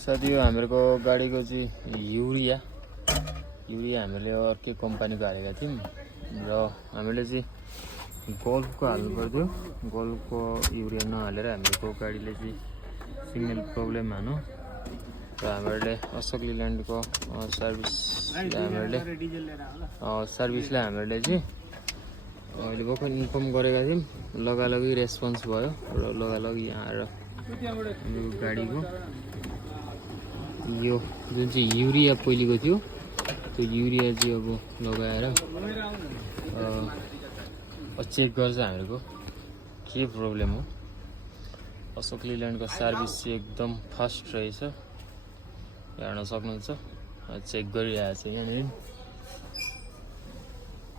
साथी यो हाम्रो गाडीको चाहिँ युरिया हामीले अर्कै कम्पनीको हालेका थियौँ र हामीले चाहिँ गल्फको हाल्नु पर्थ्यो। गल्फको युरिया नहालेर हाम्रो गाडीले चाहिँ सिग्नल प्रब्लम हान्यो र हामीले अशोक लिल्यान्डको सर्भिसलाई हामीले चाहिँ अहिले भर्खर इन्फर्म गरेका थियौँ। लगालगी रेस्पोन्स भयो र लगालगी यहाँ आएर हाम्रो गाडीको यो जुन चाहिँ युरिया पहिलेको थियो त्यो युरिया चाहिँ अब लगाएर चेक गर्छ हाम्रो के प्रब्लम हो। अशोक लिल्यान्डको सर्भिस चाहिँ एकदम फास्ट रहेछ, हेर्न सक्नुहुन्छ। चेक गरिरहेको छ यहाँनिर।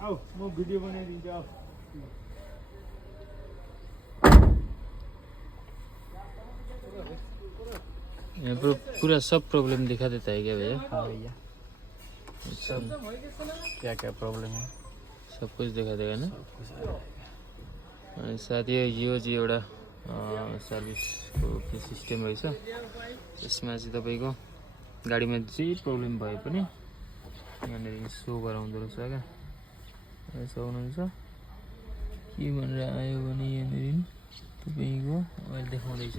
आऊ म भिडियो बनाइदिन्छु। आऊ यहाँ पूरा सब प्रॉब्लम दिखा देता है क्या भैया? हाँ भैया, सब क्या क्या प्रॉब्लम है सब कुछ दिखा देगा ना। अनि साथी यो चाहिँ एउटा सर्भिसको के सिस्टम रहेछ। यसमा चाहिँ तपाईँको गाडीमा जे प्रब्लम भए पनि यहाँनिर सो गराउँदो रहेछ क्या। सक्नुहुन्छ के भनेर आयो भने यहाँनिर तपाईँको अहिले देखाउँदैछ।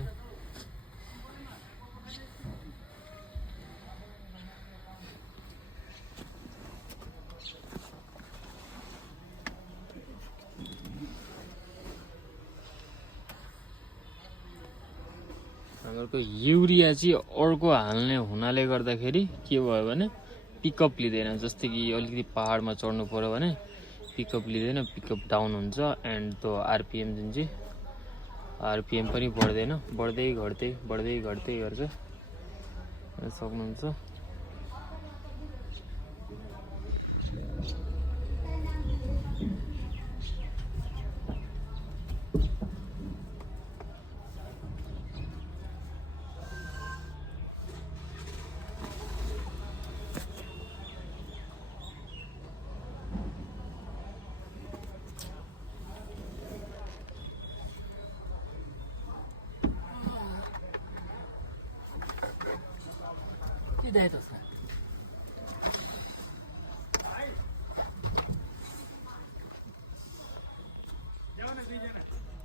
हाम्रो युरिया चाहिँ अर्को हाल्ने हुनाले गर्दाखेरि के भयो भने पिकअप लिँदैन। जस्तै कि अलिकति पहाडमा चढ्नु पर्यो भने पिकअप लिँदैन, पिकअप डाउन हुन्छ। एन्ड त्यो आरपिएम जुन चाहिँ आरपिएम पनि बढ्दैन, बढ्दै घट्दै गर्छ। सक्नुहुन्छ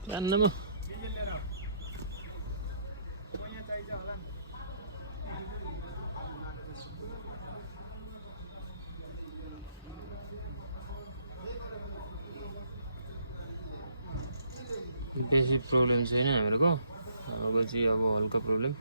जान्नमा बेसी प्रब्लम छैन हाम्रो चाहिँ अब हल्का प्रब्लम